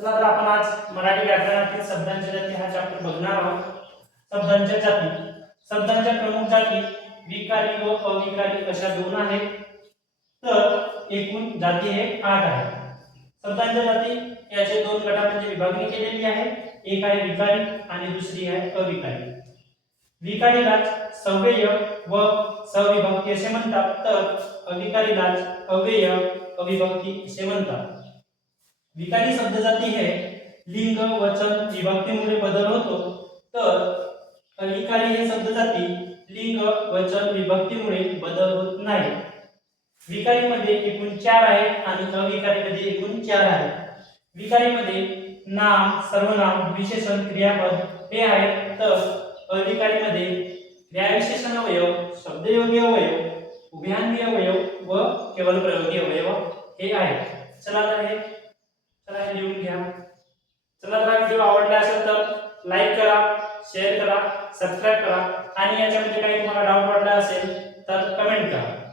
चला तर आपण आज मराठी व्याकरणातील शब्दांच्या जाती हा चॅप्टर बघणार आहोत. शब्दांच्या जाती. शब्दांच्या प्रमुख जाती विकारी व अविकारी अशा दोन आहेत. तर एकूण जाती हे आठ आहेत. शब्दांच्या जाती याचे दोन गटामध्ये म्हणजे विभागणी केलेली आहे. एक आहे विकारी आणि दुसरी आहे अविकारी. विकारीलाच सव्यय व सविभक्ती असे म्हणतात. तर अविकारीलाच अव्यय अविभक्ती असे म्हणतात. विकारी शब्दजाती हे लिंग वचन विभक्तीमुळे बदल होतो. तर अलिकारी हे शब्दजाती लिंग वचन विभक्तीमुळे बदल होत नाही. विकारीमध्ये एकूण चार आहेत आणि अविकारीमध्ये एकूण चार आहेत विकारीमध्ये नाम सर्वनाम विशेषण क्रियापद हे आहेत. तर अधिकारीमध्ये क्रियाविशेषण अवयव शब्दयोगी अवयव उभयान्वी अवयव व केवल प्रयोगी अवयव हे आहेत. चला तर हे लिहून घेऊन घ्या. चला तर व्हिडिओ आवडला असेल तर लाईक करा शेअर करा सबस्क्राईब करा. आणि याच्यामध्ये काही तुम्हाला डाऊट वाटला असेल तर कमेंट करा.